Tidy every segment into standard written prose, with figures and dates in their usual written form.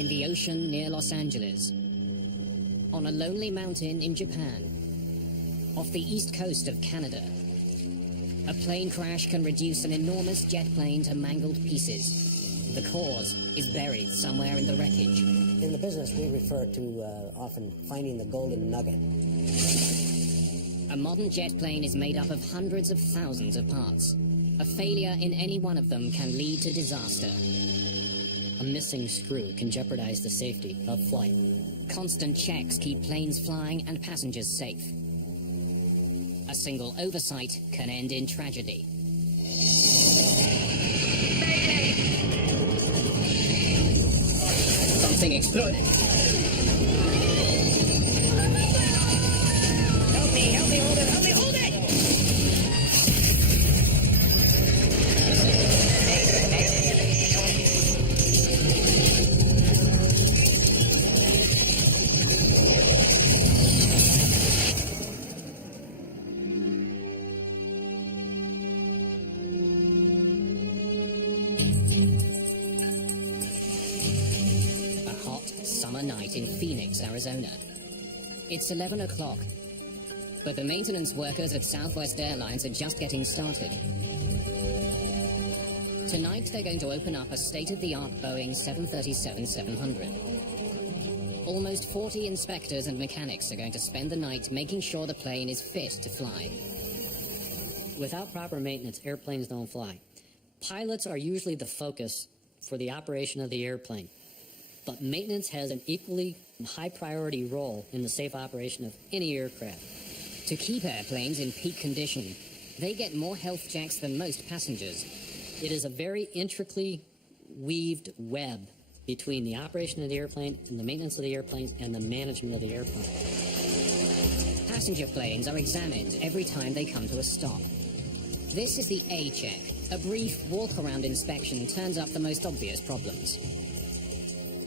in the ocean near Los Angeles, on a lonely mountain in Japan, off the east coast of Canada, a plane crash can reduce an enormous jet plane to mangled pieces. The cause is buried somewhere in the wreckage. In the business, we refer to often finding the golden nugget. A modern jet plane is made up of hundreds of thousands of parts. A failure in any one of them can lead to disaster. A missing screw can jeopardize the safety of flight. Constant checks keep planes flying and passengers safe. A single oversight can end in tragedy. Mayday! Something exploded. Help me, hold it, help me, hold it! Night in Phoenix, Arizona. It's 11 o'clock, but the maintenance workers at Southwest Airlines are just getting started. Tonight they're going to open up a state-of-the-art Boeing 737-700. Almost 40 inspectors and mechanics are going to spend the night making sure the plane is fit to fly. Without proper maintenance, airplanes don't fly. Pilots are usually the focus for the operation of the airplane. But maintenance has an equally high-priority role in the safe operation of any aircraft. To keep airplanes in peak condition, they get more health checks than most passengers. It is a very intricately weaved web between the operation of the airplane and the maintenance of the airplanes and the management of the airplane. Passenger planes are examined every time they come to a stop. This is the A check. A brief walk-around inspection turns up the most obvious problems.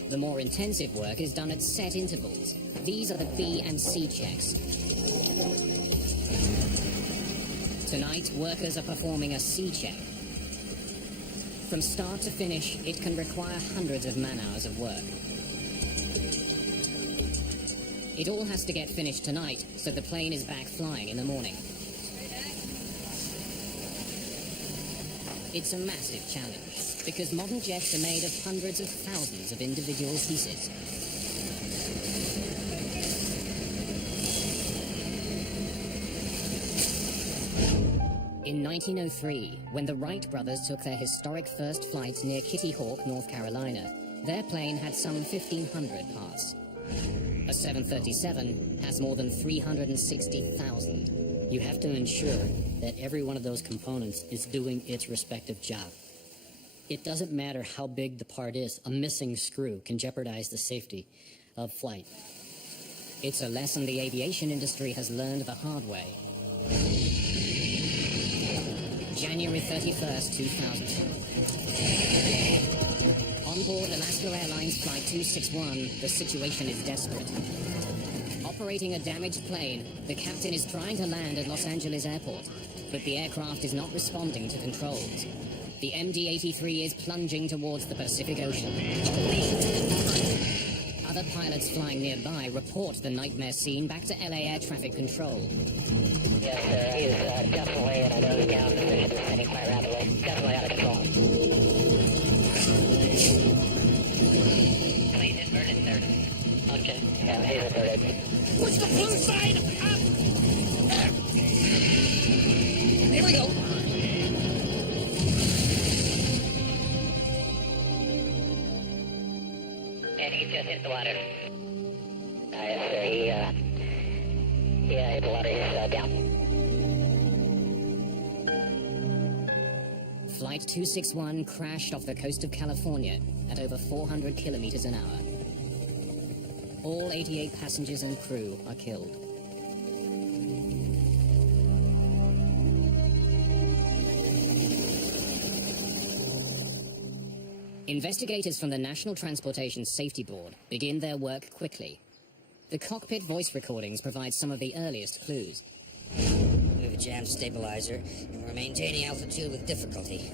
The more intensive work is done at set intervals. These are the B and C checks. Tonight, workers are performing a C check. From start to finish, it can require hundreds of man-hours of work. It all has to get finished tonight, so the plane is back flying in the morning. It's a massive challenge, because modern jets are made of hundreds of thousands of individual pieces. In 1903, when the Wright brothers took their historic first flight near Kitty Hawk, North Carolina, their plane had some 1,500 parts. A 737 has more than 360,000. You have to ensure that every one of those components is doing its respective job. It doesn't matter how big the part is, a missing screw can jeopardize the safety of flight. It's a lesson the aviation industry has learned the hard way. January 31st, 2000. On board Alaska Airlines Flight 261, the situation is desperate. Operating a damaged plane, the captain is trying to land at Los Angeles Airport, but the aircraft is not responding to controls. The MD-83 is plunging towards the Pacific Ocean. Other pilots flying nearby report the nightmare scene back to LA Air Traffic Control. Yes, sir. He is definitely in a nose down position, descending quite rapidly. Definitely out of control. Plane inverted, sir. Okay. Yeah, he's inverted. Push the blue side up! There we go. And he just hit the water. Yes, sir. He hit the water. He's down. Flight 261 crashed off the coast of California at over 400 kilometers an hour. All 88 passengers and crew are killed. Investigators from the National Transportation Safety Board begin their work quickly. The cockpit voice recordings provide some of the earliest clues. We have a jam stabilizer, and we're maintaining altitude with difficulty.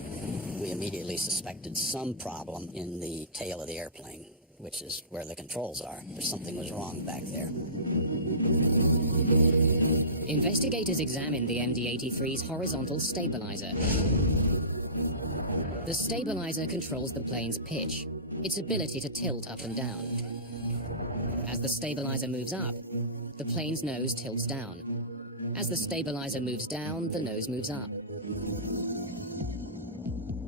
We immediately suspected some problem in the tail of the airplane. which is where the controls are. Something was wrong back there. Investigators examined the MD-83's horizontal stabilizer. The stabilizer controls the plane's pitch, its ability to tilt up and down. As the stabilizer moves up, the plane's nose tilts down. As the stabilizer moves down, the nose moves up.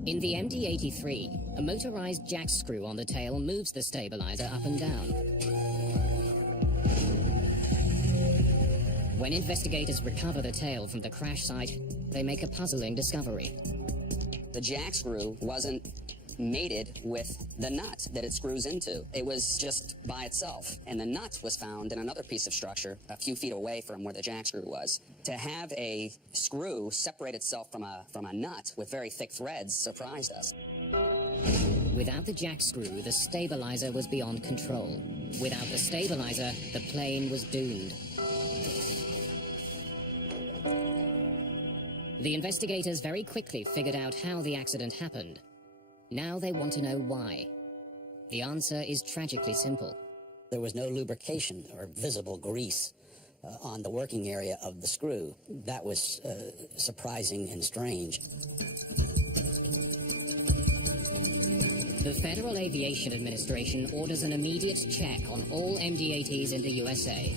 In the MD-83, a motorized jack screw on the tail moves the stabilizer up and down. When investigators recover the tail from the crash site, they make a puzzling discovery. The jack screw wasn't mated with the nut that it screws into. It was just by itself. And the nut was found in another piece of structure a few feet away from where the jack screw was. To have a screw separate itself from a nut with very thick threads surprised us. Without the jack screw, the stabilizer was beyond control. Without the stabilizer, the plane was doomed. The investigators very quickly figured out how the accident happened. Now they want to know why. The answer is tragically simple. There was no lubrication or visible grease on the working area of the screw. That was surprising and strange. The Federal Aviation Administration orders an immediate check on all MD-80s in the USA.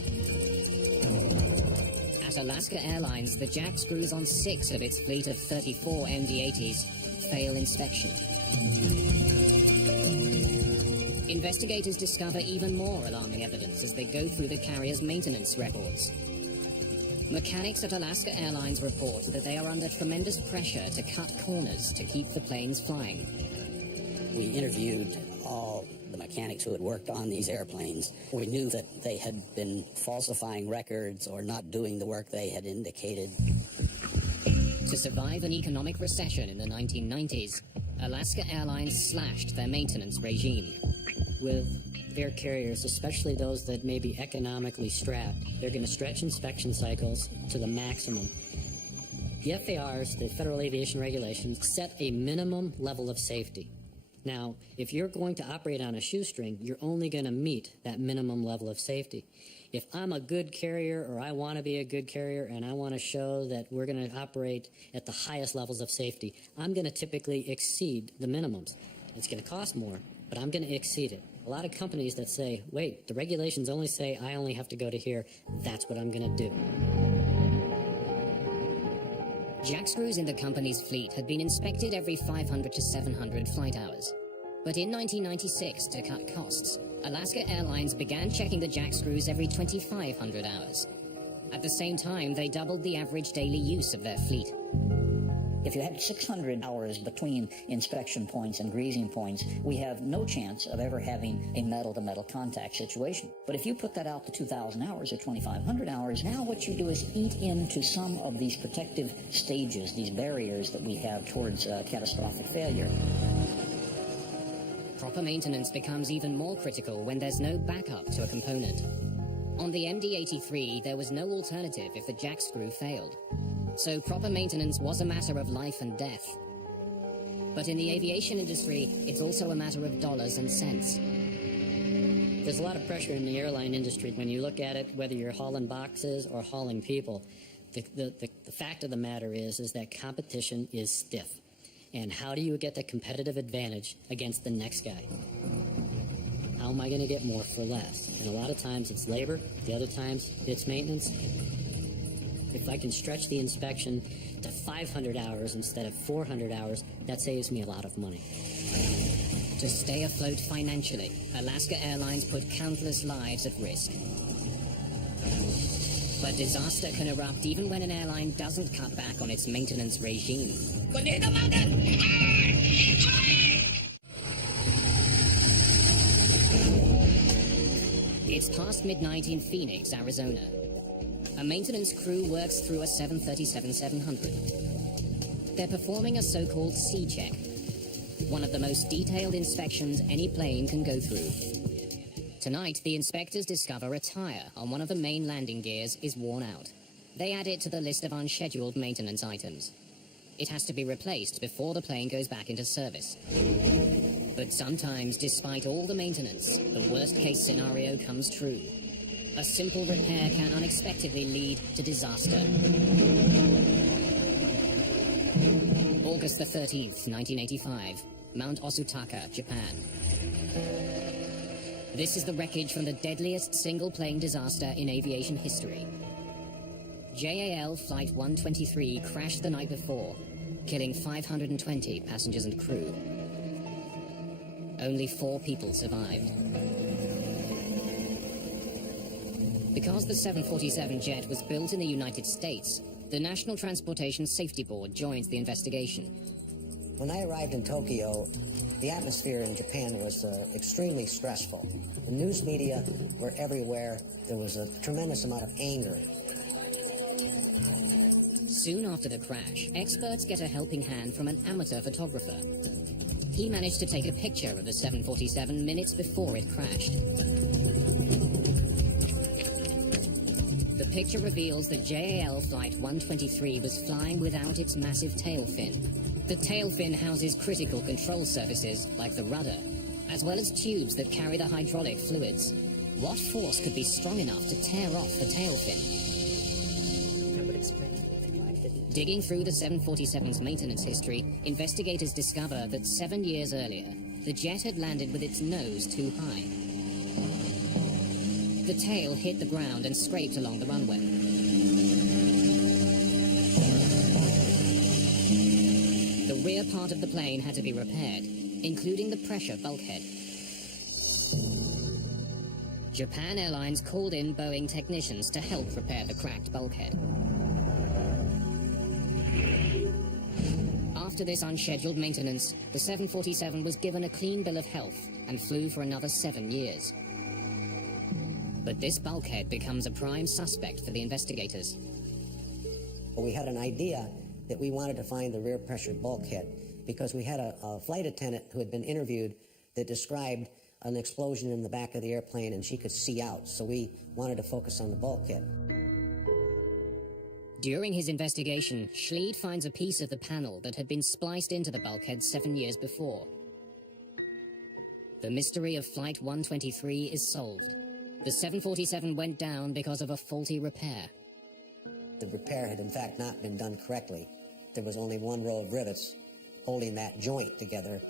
At Alaska Airlines, the jack screws on 6 of its fleet of 34 MD-80s fail inspection. Investigators discover even more alarming evidence as they go through the carrier's maintenance records. Mechanics at Alaska Airlines report that they are under tremendous pressure to cut corners to keep the planes flying. We interviewed all the mechanics who had worked on these airplanes. We knew that they had been falsifying records or not doing the work they had indicated. To survive an economic recession in the 1990s, Alaska Airlines slashed their maintenance regime. With air carriers, especially those that may be economically strapped, they're going to stretch inspection cycles to the maximum. The FARs, the Federal Aviation Regulations, set a minimum level of safety. Now, if you're going to operate on a shoestring, you're only going to meet that minimum level of safety. If I'm a good carrier, or I want to be a good carrier, and I want to show that we're going to operate at the highest levels of safety, I'm going to typically exceed the minimums. It's going to cost more, but I'm going to exceed it. A lot of companies that say, wait, the regulations only say I only have to go to here, that's what I'm going to do. Jack screws in the company's fleet had been inspected every 500 to 700 flight hours. But in 1996, to cut costs, Alaska Airlines began checking the jack screws every 2,500 hours. At the same time, they doubled the average daily use of their fleet. If you had 600 hours between inspection points and greasing points, we have no chance of ever having a metal-to-metal contact situation. But if you put that out to 2,000 hours or 2,500 hours, now what you do is eat into some of these protective stages, these barriers that we have towards catastrophic failure. Proper maintenance becomes even more critical when there's no backup to a component. On the MD-83, there was no alternative if the jack screw failed. So proper maintenance was a matter of life and death. But in the aviation industry, it's also a matter of dollars and cents. There's a lot of pressure in the airline industry. When you look at it, whether you're hauling boxes or hauling people, the fact of the matter is that competition is stiff. And how do you get the competitive advantage against the next guy? How am I going to get more for less? And a lot of times it's labor, the other times it's maintenance. If I can stretch the inspection to 500 hours instead of 400 hours, that saves me a lot of money. To stay afloat financially, Alaska Airlines put countless lives at risk. But disaster can erupt even when an airline doesn't cut back on its maintenance regime. It's past midnight in Phoenix, Arizona. A maintenance crew works through a 737-700. They're performing a so-called C-check, one of the most detailed inspections any plane can go through. Tonight, the inspectors discover a tire on one of the main landing gears is worn out. They add it to the list of unscheduled maintenance items. It has to be replaced before the plane goes back into service. But sometimes, despite all the maintenance, the worst-case scenario comes true. A simple repair can unexpectedly lead to disaster. August the 13th, 1985, Mount Osutaka, Japan. This is the wreckage from the deadliest single-plane disaster in aviation history. JAL Flight 123 crashed the night before, killing 520 passengers and crew. Only 4 people survived. Because the 747 jet was built in the United States, the National Transportation Safety Board joined the investigation. When I arrived in Tokyo, the atmosphere in Japan was extremely stressful. The news media were everywhere. There was a tremendous amount of anger. Soon after the crash, experts get a helping hand from an amateur photographer. He managed to take a picture of the 747 minutes before it crashed. The picture reveals that JAL Flight 123 was flying without its massive tail fin. The tail fin houses critical control surfaces, like the rudder, as well as tubes that carry the hydraulic fluids. What force could be strong enough to tear off the tail fin? Digging through the 747's maintenance history, investigators discover that 7 years earlier, the jet had landed with its nose too high. The tail hit the ground and scraped along the runway. The rear part of the plane had to be repaired, including the pressure bulkhead. Japan Airlines called in Boeing technicians to help repair the cracked bulkhead. After this unscheduled maintenance, the 747 was given a clean bill of health and flew for another 7 years. But this bulkhead becomes a prime suspect for the investigators. We had an idea that we wanted to find the rear pressure bulkhead because we had a flight attendant who had been interviewed that described an explosion in the back of the airplane and she could see out. So we wanted to focus on the bulkhead. During his investigation, Schleid finds a piece of the panel that had been spliced into the bulkhead 7 years before. The mystery of Flight 123 is solved. The 747 went down because of a faulty repair. The repair had in fact not been done correctly. There was only one row of rivets holding that joint together,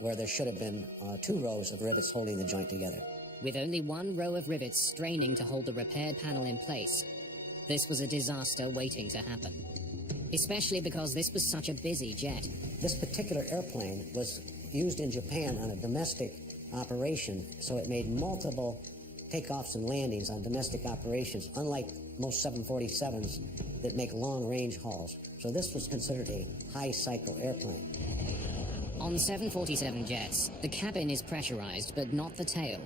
where there should have been 2 rows of rivets holding the joint together. With only 1 row of rivets straining to hold the repaired panel in place, this was a disaster waiting to happen. Especially because this was such a busy jet. This particular airplane was used in Japan on a domestic operation, so it made multiple takeoffs and landings on domestic operations, unlike most 747s that make long-range hauls. So this was considered a high-cycle airplane. On 747 jets, the cabin is pressurized, but not the tail.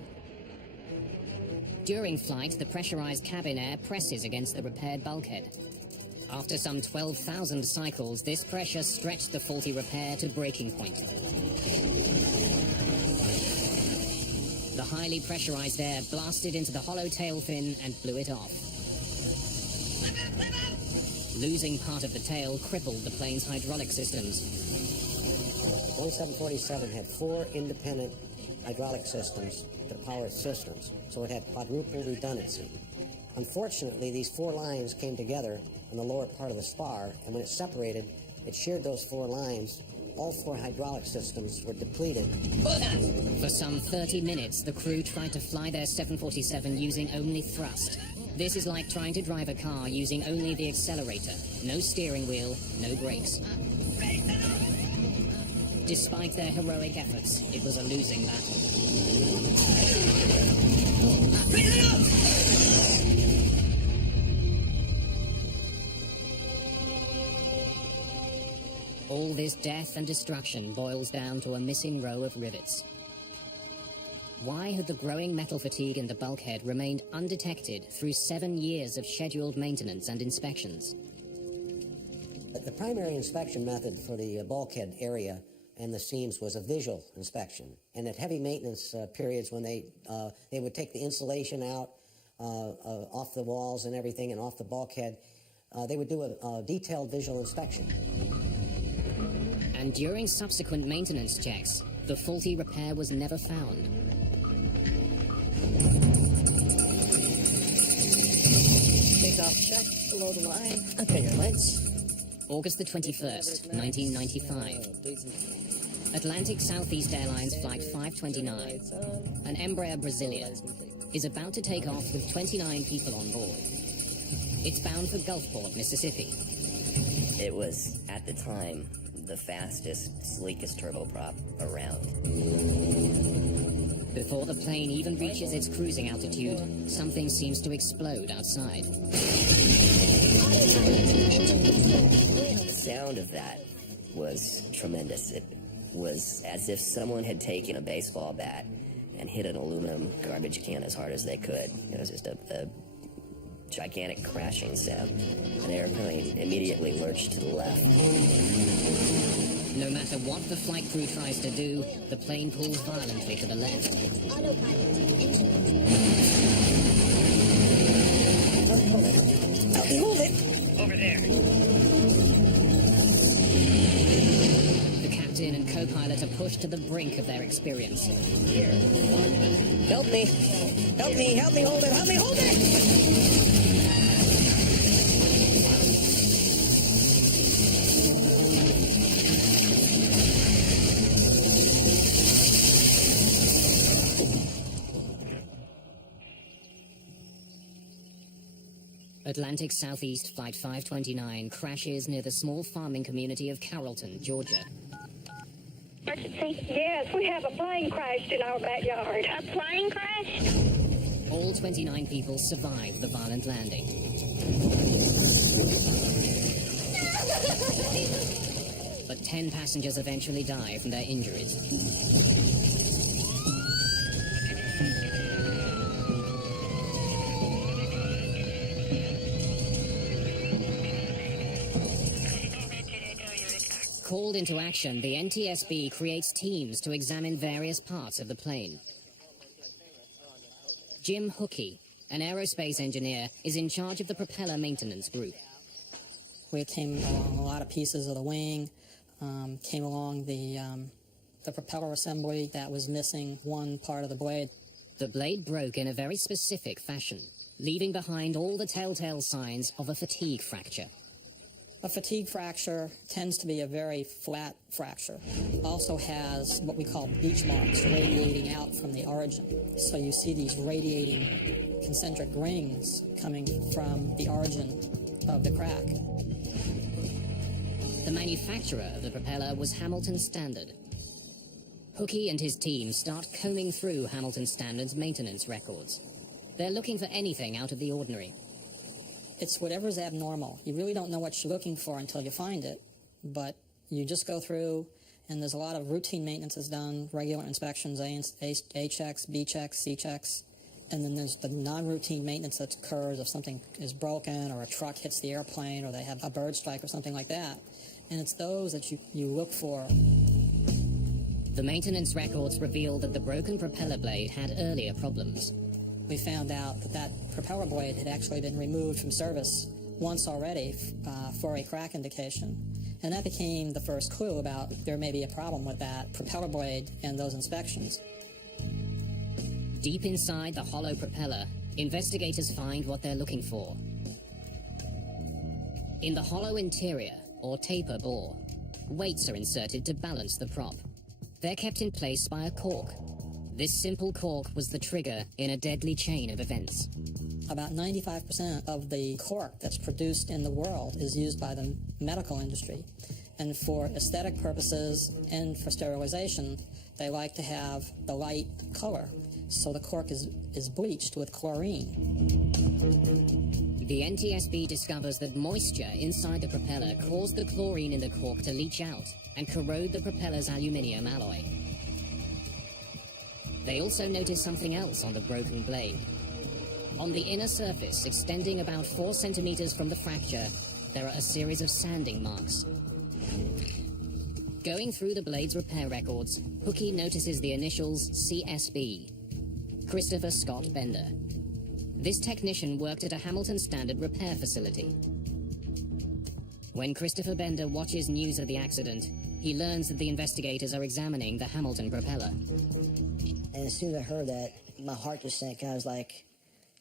During flight, the pressurized cabin air presses against the repaired bulkhead. After some 12,000 cycles, this pressure stretched the faulty repair to breaking point. The highly pressurized air blasted into the hollow tail fin and blew it off. Losing part of the tail crippled the plane's hydraulic systems. The Boeing 747 had 4 independent hydraulic systems that powered systems, so it had quadruple redundancy. Unfortunately, these 4 lines came together in the lower part of the spar, and when it separated, it sheared those 4 lines. All 4 hydraulic systems were depleted. For some 30 minutes, the crew tried to fly their 747 using only thrust. This is like trying to drive a car using only the accelerator. No steering wheel, no brakes. Despite their heroic efforts, it was a losing battle. All this death and destruction boils down to a missing row of rivets. Why had the growing metal fatigue in the bulkhead remained undetected through 7 years of scheduled maintenance and inspections? The primary inspection method for the bulkhead area and the seams was a visual inspection. And at heavy maintenance periods, when they would take the insulation out off the walls and everything and off the bulkhead, they would do a detailed visual inspection. And during subsequent maintenance checks, The faulty repair was never found. Takeoff check below the line. Okay, your lights. August the 21st, 1995. Atlantic Southeast Airlines Flight 529, an Embraer Brasilia, is about to take off with 29 people on board. It's bound for Gulfport, Mississippi. It was, at the time, the fastest, sleekest turboprop around. Before the plane even reaches its cruising altitude, something seems to explode outside. The sound of that was tremendous. It was as if someone had taken a baseball bat and hit an aluminum garbage can as hard as they could. It was just a gigantic crashing sound. And the airplane immediately lurched to the left. No matter what the flight crew tries to do, the plane pulls violently to the left. Over there. The captain and co-pilot are pushed to the brink of their experience. Help me. Help me. Help me hold it. Help me hold it. Atlantic Southeast Flight 529 crashes near the small farming community of Carrollton, Georgia. Emergency? Yes, we have a plane crashed in our backyard. A plane crash? All 29 people survive the violent landing. But 10 passengers eventually die from their injuries. Called into action, the NTSB creates teams to examine various parts of the plane. Jim Hookey, an aerospace engineer, is in charge of the propeller maintenance group. We came along a lot of pieces of the wing, came along the propeller assembly that was missing one part of the blade. The blade broke in a very specific fashion, leaving behind all the telltale signs of a fatigue fracture. A fatigue fracture tends to be a very flat fracture. Also has what we call beach marks radiating out from the origin. So you see these radiating concentric rings coming from the origin of the crack. The manufacturer of the propeller was Hamilton Standard. Hookey and his team start combing through Hamilton Standard's maintenance records. They're looking for anything out of the ordinary. It's whatever's abnormal. You really don't know what you're looking for until you find it, but you just go through, and there's a lot of routine maintenance is done, regular inspections, A checks, B checks, C checks, and then there's the non-routine maintenance that occurs if something is broken or a truck hits the airplane or they have a bird strike or something like that. And it's those that you look for. The maintenance records reveal that the broken propeller blade had earlier problems. We found out that propeller blade had actually been removed from service once already for a crack indication. And that became the first clue about there may be a problem with that propeller blade and those inspections. Deep inside the hollow propeller, investigators find what they're looking for. In the hollow interior, or taper bore, weights are inserted to balance the prop. They're kept in place by a cork. This simple cork was the trigger in a deadly chain of events. About 95% of the cork that's produced in the world is used by the medical industry. And for aesthetic purposes and for sterilization, they like to have the light color. So the cork is bleached with chlorine. The NTSB discovers that moisture inside the propeller caused the chlorine in the cork to leach out and corrode the propeller's aluminium alloy. They also notice something else on the broken blade. On the inner surface, extending about 4 centimeters from the fracture, there are a series of sanding marks. Going through the blade's repair records, Hookey notices the initials CSB, Christopher Scott Bender. This technician worked at a Hamilton Standard repair facility. When Christopher Bender watches news of the accident, he learns that the investigators are examining the Hamilton propeller. And as soon as I heard that, my heart just sank. I was like,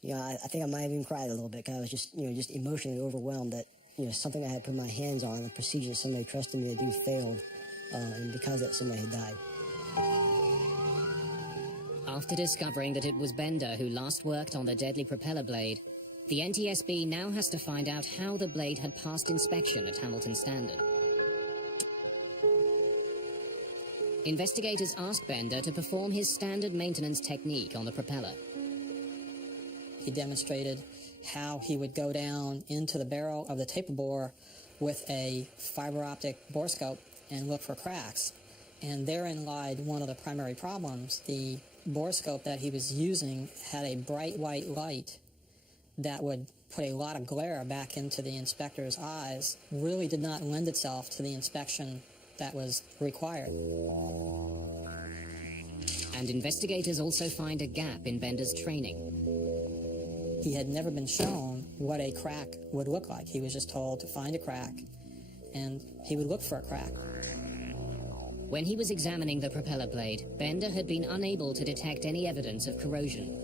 I think I might have even cried a little bit, because I was just emotionally overwhelmed that, something I had put my hands on, the procedure somebody trusted me to do failed, and because of that, somebody had died. After discovering that it was Bender who last worked on the deadly propeller blade, the NTSB now has to find out how the blade had passed inspection at Hamilton Standard. Investigators asked Bender to perform his standard maintenance technique on the propeller. He demonstrated how he would go down into the barrel of the taper bore with a fiber optic borescope and look for cracks. And therein lied one of the primary problems. The borescope that he was using had a bright white light that would put a lot of glare back into the inspector's eyes. Really did not lend itself to the inspection that was required. And investigators also find a gap in Bender's training. He had never been shown what a crack would look like. He was just told to find a crack, and he would look for a crack. When he was examining the propeller blade, Bender had been unable to detect any evidence of corrosion.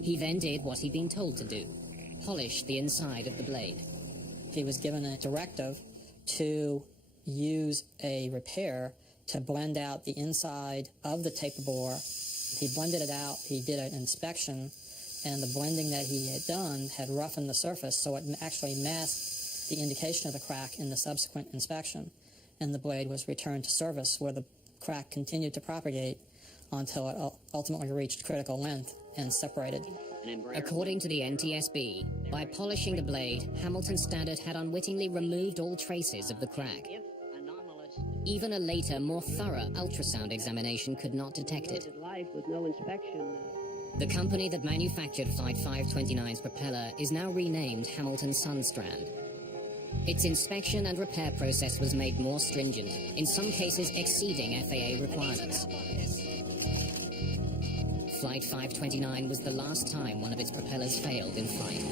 He then did what he'd been told to do: polish the inside of the blade. He was given a directive to use a repair to blend out the inside of the taper bore. He blended it out, he did an inspection, and the blending that he had done had roughened the surface, so it actually masked the indication of the crack in the subsequent inspection. And the blade was returned to service, where the crack continued to propagate until it ultimately reached critical length and separated. According to the NTSB, by polishing the blade, Hamilton Standard had unwittingly removed all traces of the crack. Even a later, more thorough ultrasound examination could not detect it. The company that manufactured Flight 529's propeller is now renamed Hamilton Sunstrand. Its inspection and repair process was made more stringent, in some cases exceeding FAA requirements. Flight 529 was the last time one of its propellers failed in flight.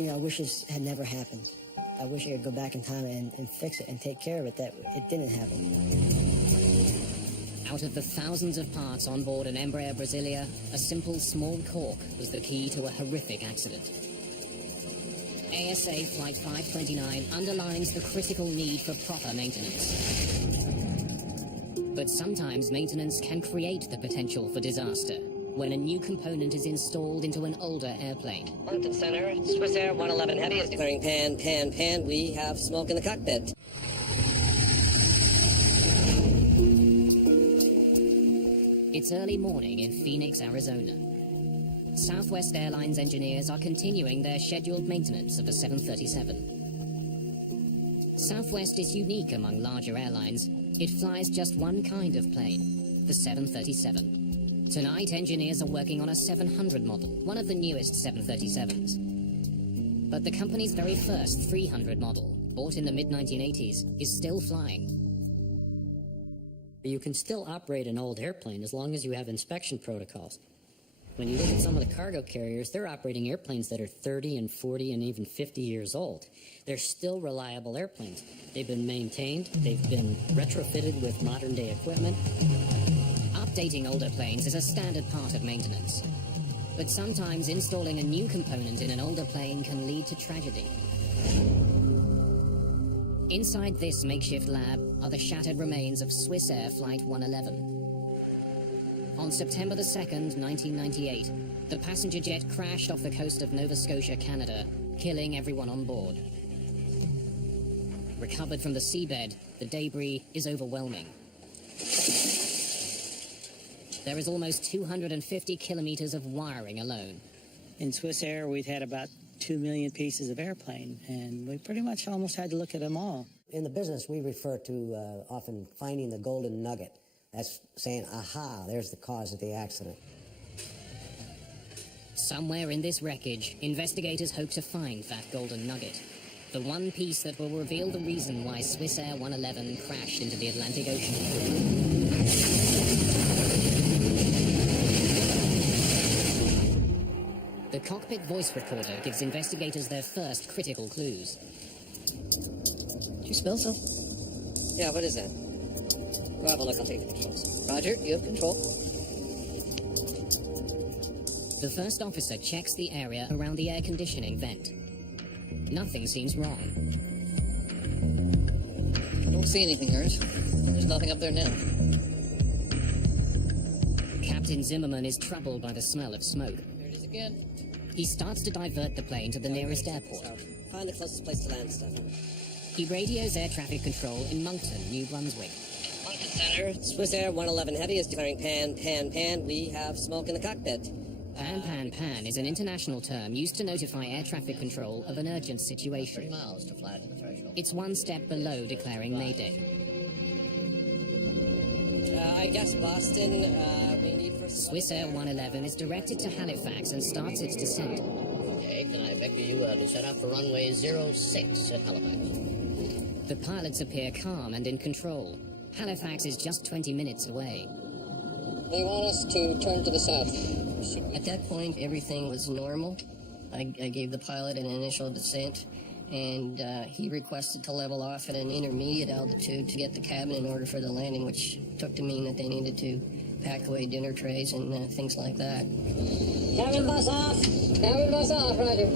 I wish this had never happened. I wish I could go back in time and fix it and take care of it, that it didn't happen. Out of the thousands of parts on board an Embraer Brasilia, a simple small cork was the key to a horrific accident. ASA Flight 529 underlines the critical need for proper maintenance. But sometimes maintenance can create the potential for disaster when a new component is installed into an older airplane. Mountain Center, Swiss Air 111 Heavy is declaring pan. We have smoke in the cockpit. It's early morning in Phoenix, Arizona. Southwest Airlines engineers are continuing their scheduled maintenance of the 737. Southwest is unique among larger airlines. It flies just one kind of plane, the 737. Tonight, engineers are working on a 700 model, one of the newest 737s. But the company's very first 300 model, bought in the mid-1980s, is still flying. You can still operate an old airplane as long as you have inspection protocols. When you look at some of the cargo carriers, they're operating airplanes that are 30 and 40 and even 50 years old. They're still reliable airplanes. They've been maintained, they've been retrofitted with modern-day equipment. Updating older planes is a standard part of maintenance. But sometimes installing a new component in an older plane can lead to tragedy. Inside this makeshift lab are the shattered remains of Swiss Air Flight 111. On September the 2nd, 1998, the passenger jet crashed off the coast of Nova Scotia, Canada, killing everyone on board. Recovered from the seabed, the debris is overwhelming. There is almost 250 kilometers of wiring alone. In Swiss Air, we'd had about 2 million pieces of airplane, and we pretty much almost had to look at them all. In the business, we refer to often finding the golden nugget. That's saying, aha, there's the cause of the accident. Somewhere in this wreckage, investigators hope to find that golden nugget. The one piece that will reveal the reason why Swiss Air 111 crashed into the Atlantic Ocean. The The cockpit voice recorder gives investigators their first critical clues. Did you smell something? Yeah, what is that? Go have a look, I'll take the controls. Roger, you have control. The first officer checks the area around the air conditioning vent. Nothing seems wrong. I don't see anything, Ernst. There's nothing up there now. Captain Zimmerman is troubled by the smell of smoke. There it is again. He starts to divert the plane to the nearest airport. Find the closest place to land, Stefan. He radios air traffic control in Moncton, New Brunswick. Moncton Center, Swiss Air 111 Heavy is declaring pan, pan, pan. We have smoke in the cockpit. Pan, pan, pan is an international term used to notify air traffic control of an urgent situation. 3 miles to fly to the threshold. It's one step below declaring Mayday. I guess Boston, we need for... Swiss Air 111 is directed to Halifax and starts its descent. Okay, can I vector you to set up for runway 06 at Halifax? The pilots appear calm and in control. Halifax is just 20 minutes away. They want us to turn to the south. At that point, everything was normal. I gave the pilot an initial descent, and he requested to level off at an intermediate altitude to get the cabin in order for the landing, which took to mean that they needed to pack away dinner trays and things like that. Cabin bus off! Cabin bus off, Roger.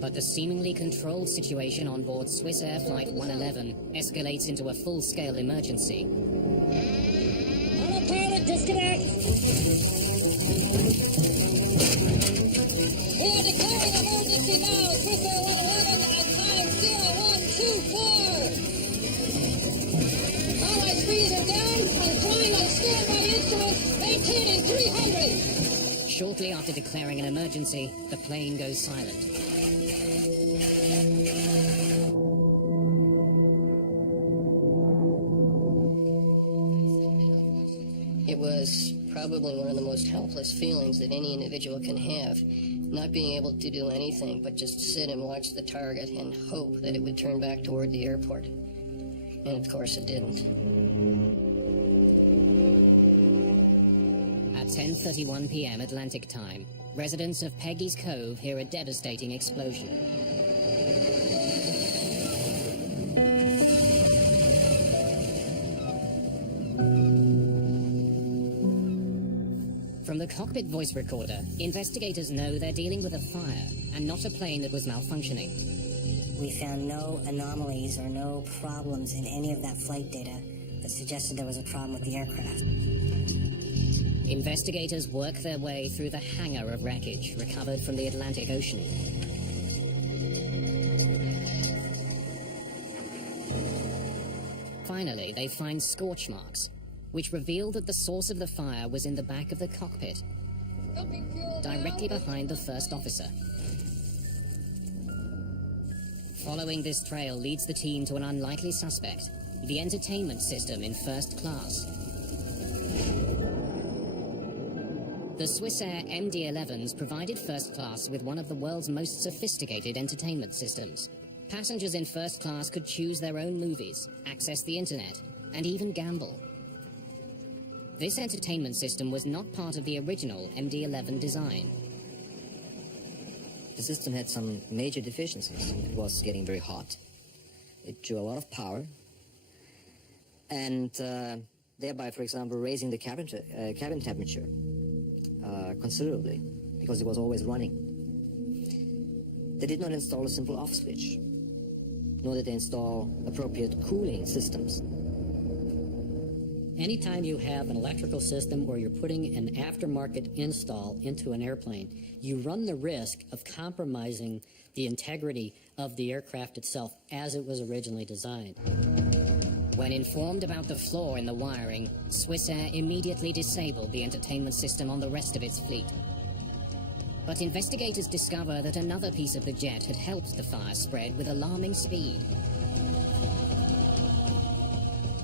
But the seemingly controlled situation on board Swiss Air Flight 111 escalates into a full-scale emergency. Hello, pilot, disconnect! We are declaring emergency now, Swiss Air 111 at time 0124. All our speeds are down. I'm flying on standby instruments, maintaining 300. Shortly after declaring an emergency, the plane goes silent. It was probably one of the most helpless feelings that any individual can have, not being able to do anything but just sit and watch the target and hope that it would turn back toward the airport. And of course it didn't. At 10:31 p.m. Atlantic time, residents of Peggy's Cove hear a devastating explosion. From the cockpit voice recorder, investigators know they're dealing with a fire and not a plane that was malfunctioning. We found no anomalies or no problems in any of that flight data that suggested there was a problem with the aircraft. Investigators work their way through the hangar of wreckage recovered from the Atlantic Ocean. Finally, they find scorch marks, which reveal that the source of the fire was in the back of the cockpit, directly behind the first officer. Following this trail leads the team to an unlikely suspect, the entertainment system in first class. The Swiss Air MD-11s provided first class with one of the world's most sophisticated entertainment systems. Passengers in first class could choose their own movies, access the internet, and even gamble. This entertainment system was not part of the original MD-11 design. The system had some major deficiencies. It was getting very hot. It drew a lot of power, and thereby, for example, raising the cabin temperature considerably, because it was always running. They did not install a simple off switch, nor did they install appropriate cooling systems. Anytime you have an electrical system where you're putting an aftermarket install into an airplane, you run the risk of compromising the integrity of the aircraft itself as it was originally designed. When informed about the flaw in the wiring, Swiss Air immediately disabled the entertainment system on the rest of its fleet. But investigators discover that another piece of the jet had helped the fire spread with alarming speed.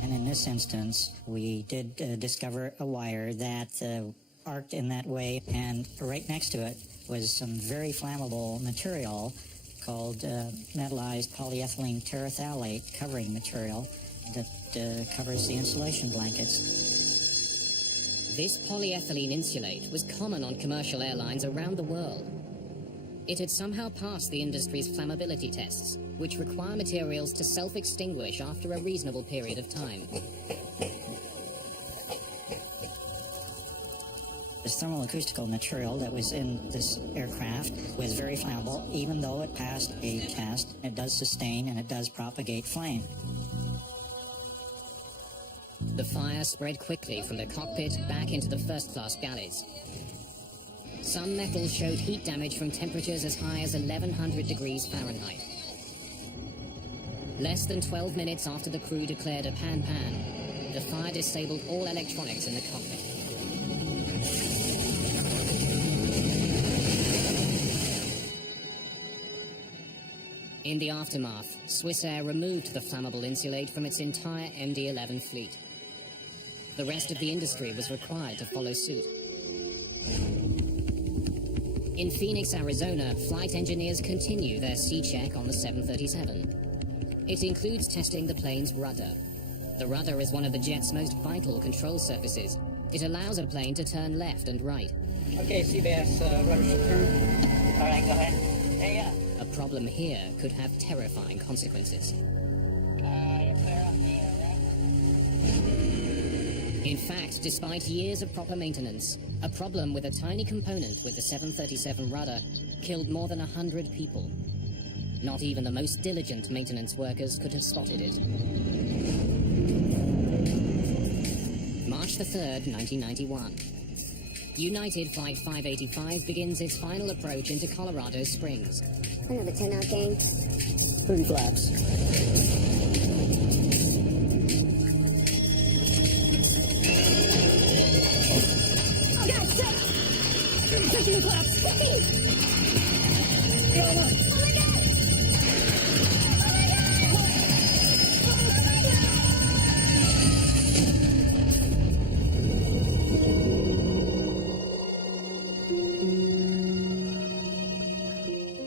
And in this instance, we did discover a wire that arced in that way, and right next to it was some very flammable material called metallized polyethylene terephthalate covering material that covers the insulation blankets. This polyethylene insulate was common on commercial airlines around the world. It had somehow passed the industry's flammability tests, which require materials to self-extinguish after a reasonable period of time. This thermoacoustical material that was in this aircraft was very flammable. Even though it passed a test, it does sustain and it does propagate flame. The fire spread quickly from the cockpit back into the first-class galleys. Some metals showed heat damage from temperatures as high as 1100 degrees Fahrenheit. Less than 12 minutes after the crew declared a pan-pan, the fire disabled all electronics in the cockpit. In the aftermath, Swissair removed the flammable insulate from its entire MD-11 fleet. The rest of the industry was required to follow suit. In Phoenix, Arizona, flight engineers continue their C-check on the 737. It includes testing the plane's rudder. The rudder is one of the jet's most vital control surfaces. It allows a plane to turn left and right. Okay, CBS, rudder should turn. All right, go ahead. Hey, yeah. A problem here could have terrifying consequences. In fact, despite years of proper maintenance, a problem with a tiny component with the 737 rudder killed more than 100 people. Not even the most diligent maintenance workers could have spotted it. March the 3rd, 1991. United Flight 585 begins its final approach into Colorado Springs. Another 10-out game. 30 flaps. Oh, God, stop! 15 flaps! 15! Oh, my God!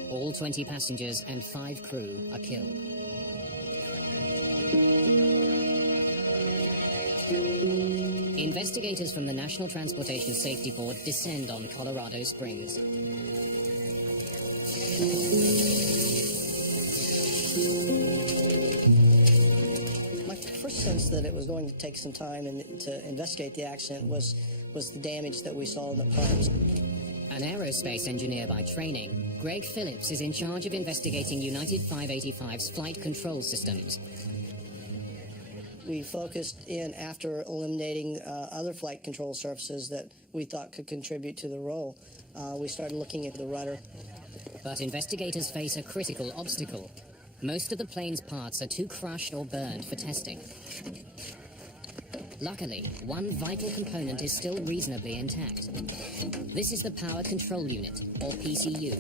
All 20 passengers and 5 crew are killed. Investigators from the National Transportation Safety Board descend on Colorado Springs. My first sense that it was going to take some time and to investigate the accident was the damage that we saw in the parts. An aerospace engineer by training, Greg Phillips is in charge of investigating United 585's flight control systems. We focused in after eliminating other flight control surfaces that we thought could contribute to the role. We started looking at the rudder. But investigators face a critical obstacle. Most of the plane's parts are too crushed or burned for testing. Luckily, one vital component is still reasonably intact. This is the Power Control Unit, or PCU.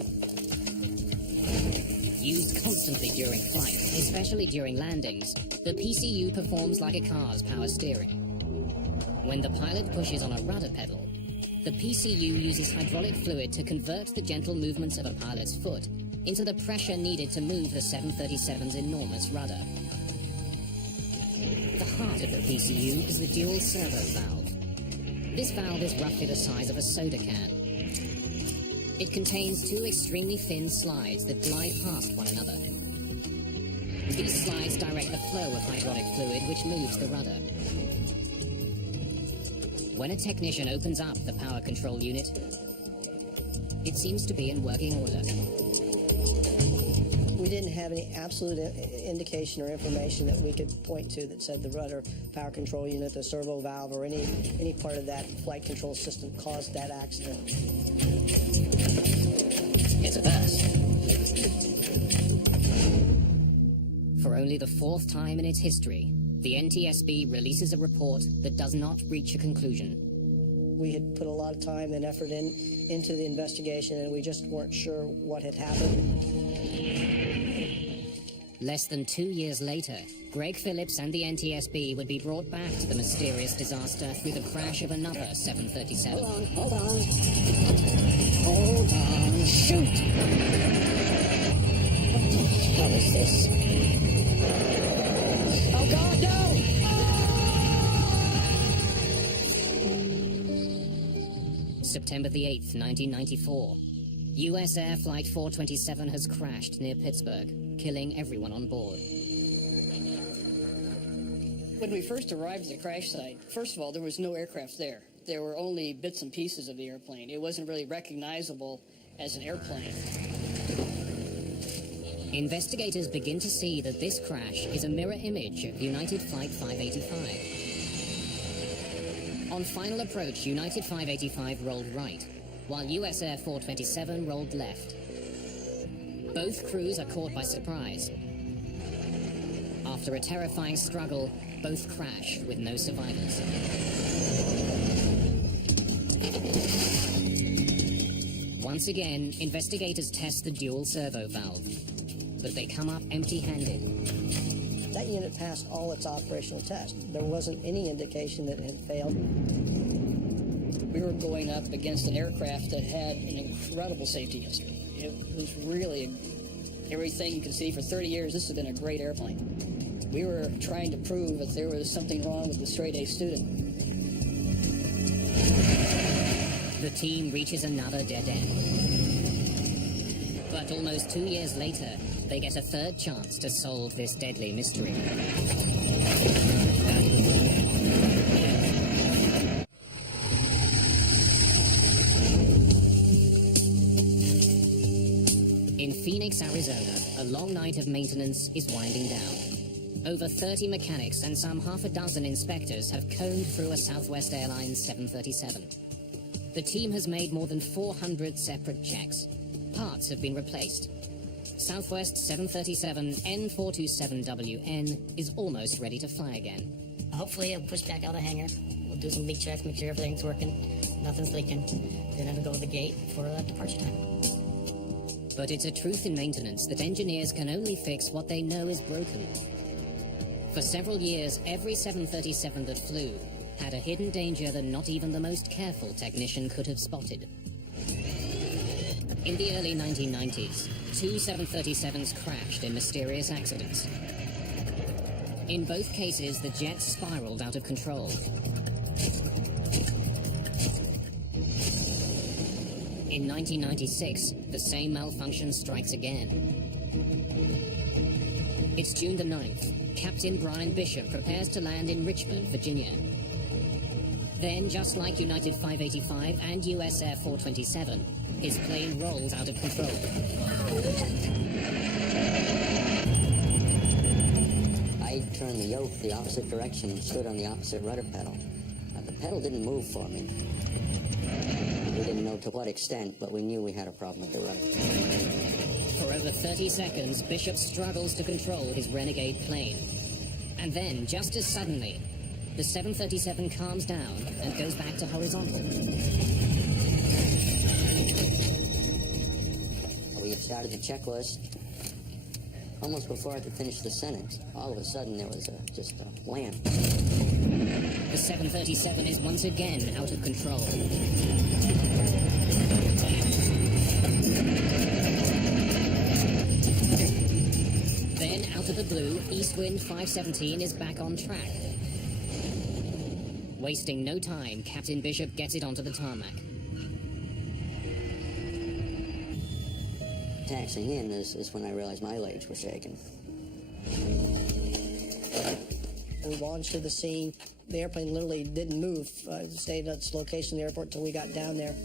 Used constantly during flight, especially during landings, the PCU performs like a car's power steering. When the pilot pushes on a rudder pedal, the PCU uses hydraulic fluid to convert the gentle movements of a pilot's foot into the pressure needed to move the 737's enormous rudder. The heart of the PCU is the dual servo valve. This valve is roughly the size of a soda can. It contains 2 extremely thin slides that glide past one another. These slides direct the flow of hydraulic fluid which moves the rudder. When a technician opens up the power control unit, it seems to be in working order. We didn't have any absolute indication or information that we could point to that said the rudder, power control unit, the servo valve, or any part of that flight control system caused that accident. It's a first. For only the 4th time in its history, the NTSB releases a report that does not reach a conclusion. We had put a lot of time and effort into the investigation, and we just weren't sure what had happened. Less than 2 years later, Greg Phillips and the NTSB would be brought back to the mysterious disaster through the crash of another 737. Hold on. Hold on, shoot! What the hell is this? Oh, God, no! September the 8th, 1994. US Air Flight 427 has crashed near Pittsburgh, killing everyone on board. When we first arrived at the crash site, first of all, there was no aircraft there. There were only bits and pieces of the airplane. It wasn't really recognizable as an airplane. Investigators begin to see that this crash is a mirror image of United Flight 585. On final approach, United 585 rolled right, while US Air 427 rolled left. Both crews are caught by surprise. After a terrifying struggle, both crash with no survivors. Once again, investigators test the dual servo valve, but they come up empty-handed. That unit passed all its operational tests. There wasn't any indication that it had failed. We were going up against an aircraft that had an incredible safety history. It was really everything you can see for 30 years. This has been a great airplane. We were trying to prove that there was something wrong with the straight-A student. The team reaches another dead end. But almost 2 years later, they get a third chance to solve this deadly mystery. In Phoenix, Arizona, a long night of maintenance is winding down. Over 30 mechanics and some half a dozen inspectors have combed through a Southwest Airlines 737. The team has made more than 400 separate checks. Parts have been replaced. Southwest 737 N427WN is almost ready to fly again. Hopefully it'll push back out of the hangar. We'll do some leak checks, make sure everything's working, nothing's leaking. Then it'll go to the gate for departure time. But it's a truth in maintenance that engineers can only fix what they know is broken. For several years, every 737 that flew had a hidden danger that not even the most careful technician could have spotted. In the early 1990s, 2 737s crashed in mysterious accidents. In both cases, the jets spiraled out of control. In 1996, the same malfunction strikes again. It's June the 9th. Captain Brian Bishop prepares to land in Richmond, Virginia. Then, just like United 585 and US Air 427, his plane rolls out of control. I turned the yoke the opposite direction and stood on the opposite rudder pedal. The pedal didn't move for me. We didn't know to what extent, but we knew we had a problem with the rudder. For over 30 seconds, Bishop struggles to control his renegade plane. And then, just as suddenly, the 737 calms down and goes back to horizontal. We had started the checklist. Almost before I could finish the sentence, all of a sudden there was just a wham. The 737 is once again out of control. Then, out of the blue, Eastwind 517 is back on track. Wasting no time, Captain Bishop gets it onto the tarmac. Taxiing in is when I realized my legs were shaking. We launched to the scene. The airplane literally didn't move. It stayed at its location in the airport until we got down there.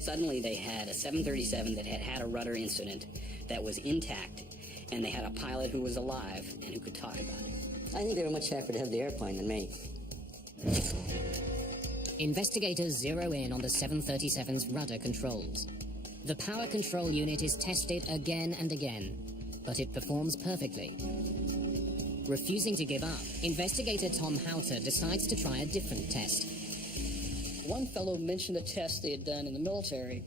Suddenly they had a 737 that had had a rudder incident that was intact, and they had a pilot who was alive and who could talk about it. I think they were much happier to have the airplane than me. Investigators zero in on the 737's rudder controls. The power control unit is tested again and again, but it performs perfectly. Refusing to give up, investigator Tom Houter decides to try a different test. One fellow mentioned a test they had done in the military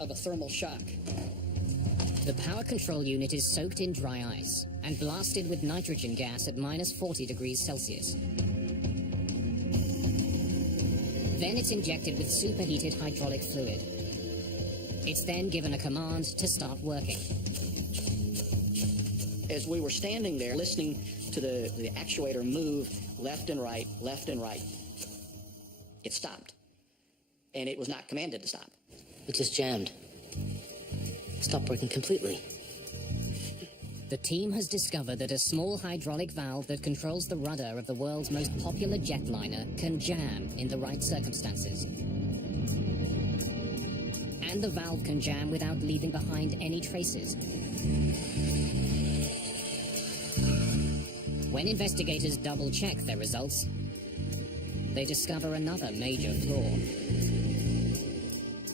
of a thermal shock. The power control unit is soaked in dry ice and blasted with nitrogen gas at minus 40 degrees Celsius. Then it's injected with superheated hydraulic fluid. It's then given a command to start working. As we were standing there listening to the actuator move left and right, it stopped. and it was not commanded to stop. It just jammed. Stopped working completely. The team has discovered that a small hydraulic valve that controls the rudder of the world's most popular jetliner can jam in the right circumstances. And the valve can jam without leaving behind any traces. When investigators double-check their results, they discover another major flaw.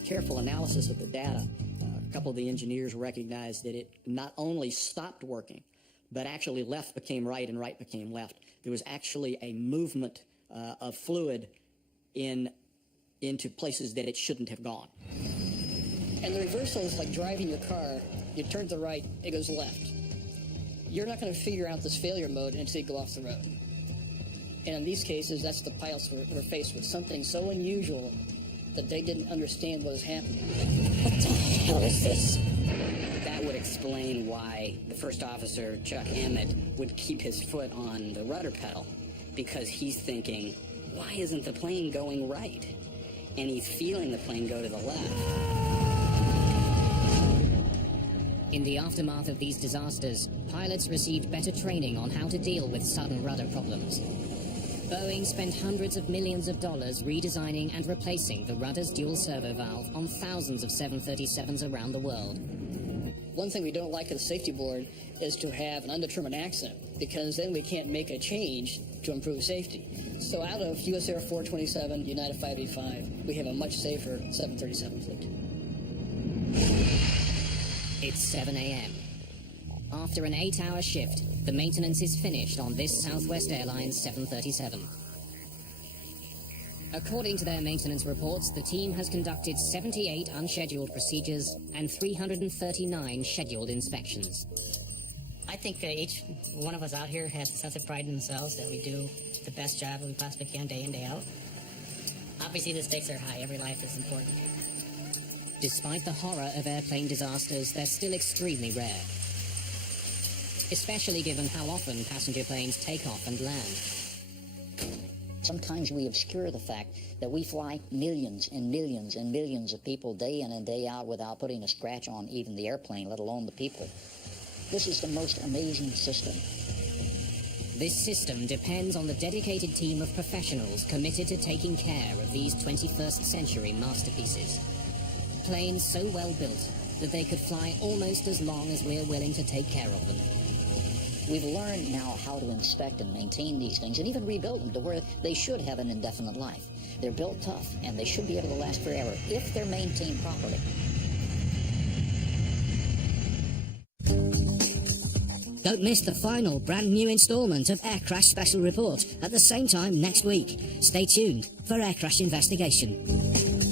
Careful analysis of the data, a couple of the engineers recognized that it not only stopped working, but actually left became right and right became left. There was actually a movement of fluid into places that it shouldn't have gone. And the reversal is like driving your car. You turn to the right, it goes left. You're not going to figure out this failure mode until you go off the road. And in these cases, that's the pilots were faced with something so unusual that they didn't understand what was happening. What the hell is this? That would explain why the first officer, Chuck Emmett, would keep his foot on the rudder pedal, because he's thinking, why isn't the plane going right? And he's feeling the plane go to the left. In the aftermath of these disasters, pilots received better training on how to deal with sudden rudder problems. Boeing spent hundreds of millions of dollars redesigning and replacing the rudder's dual servo valve on thousands of 737s around the world. One thing we don't like at the safety board is to have an undetermined accident, because then we can't make a change to improve safety. So out of US Air 427, United 585, we have a much safer 737 fleet. It's 7 a.m. After an 8-hour shift, the maintenance is finished on this Southwest Airlines 737. According to their maintenance reports, the team has conducted 78 unscheduled procedures and 339 scheduled inspections. I think each one of us out here has a sense of pride in themselves that we do the best job we possibly can day in, day out. Obviously, the stakes are high. Every life is important. Despite the horror of airplane disasters, they're still extremely rare. Especially given how often passenger planes take off and land. Sometimes we obscure the fact that we fly millions and millions and millions of people day in and day out without putting a scratch on even the airplane, let alone the people. This is the most amazing system. This system depends on the dedicated team of professionals committed to taking care of these 21st century masterpieces. Planes so well built that they could fly almost as long as we're willing to take care of them. We've learned now how to inspect and maintain these things and even rebuild them to where they should have an indefinite life. They're built tough and they should be able to last forever if they're maintained properly. Don't miss the final brand new installment of Air Crash Special Report at the same time next week. Stay tuned for Air Crash Investigation.